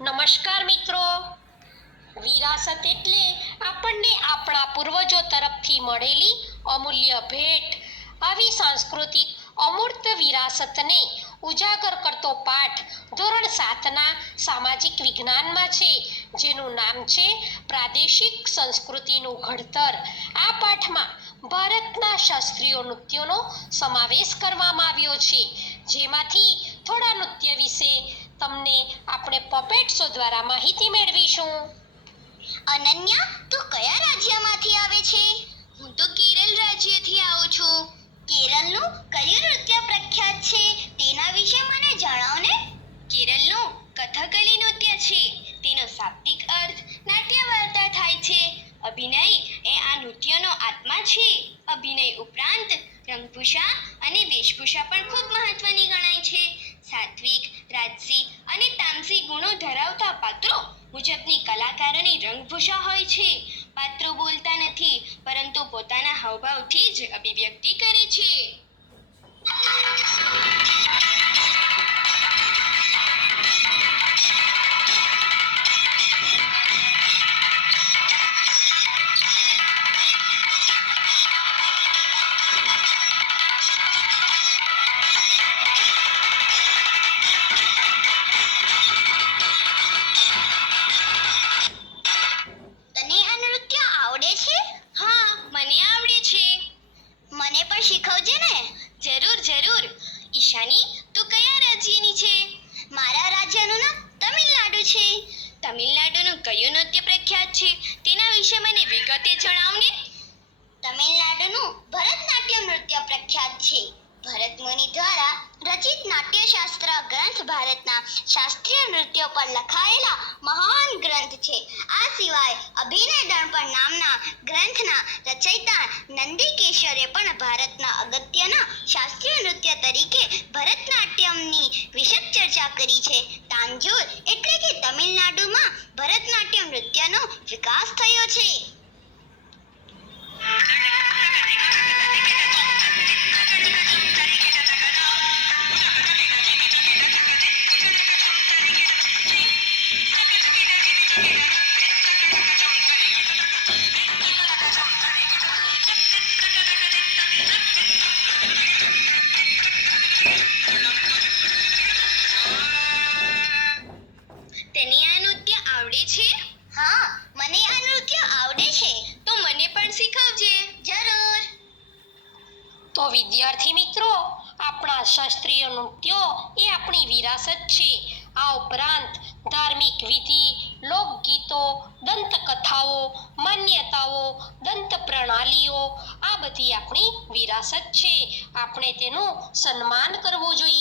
નમસ્કાર મિત્રો. વિરાસત એટલે આપણને આપણા પૂર્વજો તરફથી મળેલી અમૂલ્ય ભેટ. આવી સાંસ્કૃતિક અમૂર્ત વિરાસતને ઉજાગર કરતો પાઠ ધોરણ 7ના સામાજિક વિજ્ઞાનમાં છે, જેનું નામ છે પ્રાદેશિક સંસ્કૃતિનું ઘડતર. આ પાઠમાં ભારતના શાસ્ત્રીય નૃત્યોનો સમાવેશ કરવામાં આવ્યો છે, જેમાંથી થોડા નૃત્ય વિશે તમને આપણે પપેટ શો દ્વારા માહિતી મેળવીશું. અનન્યા, તું કયા રાજ્યમાંથી આવે છે? હું તો કેરળ રાજ્યથી આવું છું. કેરળનું કયું નૃત્ય પ્રખ્યાત છે તેના વિશે મને જણાવ ને. કેરળનું કથકલી નૃત્ય છે. તેનો શાબ્દિક અર્થ નાટ્ય વાર્તા થાય છે. અભિનય એ આ નૃત્યનો આત્મા છે. અભિનય ઉપરાંત રંગભૂષા અને વેશભૂષા પણ ખૂબ મહત્વની ગણાય છે. સાત્વિક, રાજસી અને તામસી ગુણો ધરાવતા પાત્રો મુજબની કલાકારોની રંગભૂષા હોય છે. પાત્રો બોલતા નથી, પરંતુ પોતાના હાવભાવથી જ અભિવ્યક્તિ કરે છે. તને આ નૃત્ય આવડે છે? હા, મને આવડે છે. મને પણ શીખવજે ને. જરૂર જરૂર. ઈશાની, તું કયા રાજ્યની છે? મારા રાજ્યનું નામ તમિલનાડુ છે. તમિલનાડુનું કયું નૃત્ય પ્રખ્યાત છે તેના વિશે મને વિગતે જણાવ ને. તમિલનાડુનું ભરતનાટ્યમ નૃત્ય પ્રખ્યાત છે. ભરત મુનિ દ્વારા રચિત નાટ્યશાસ્ત્ર ગ્રંથ ભારતના શાસ્ત્રીય નૃત્યો પર લખાયેલા મહાન ગ્રંથ છે. આ સિવાય અભિનય દર્પણ નામના ગ્રંથના રચયિતા નંદિકેશ્વરે પણ ભારતના અગત્યના શાસ્ત્રીય નૃત્ય તરીકે ભરતનાટ્યમની વિશદ ચર્ચા કરી છે. તાંજોર એટલે કે તમિલનાડુમાં ભરતનાટ્યમ નૃત્યનો વિકાસ થયો છે. તને આ નૃત્ય આવડે છે? હા, મને આ નૃત્ય આવડે છે. તો મને પણ શીખવજે. જરૂર. તો વિદ્યાર્થી મિત્રો, આપણા શાસ્ત્રીય નૃત્યો એ આપણી વિરાસત છે. આ ઉપરાંત ધાર્મિક વિધિ, લોકગીતો, દંતકથાઓ, માન્યતાઓ, દંત પ્રણાલીઓ, આ બધી આપણી વિરાસત છે. આપણે તેનું સન્માન કરવું જોઈએ.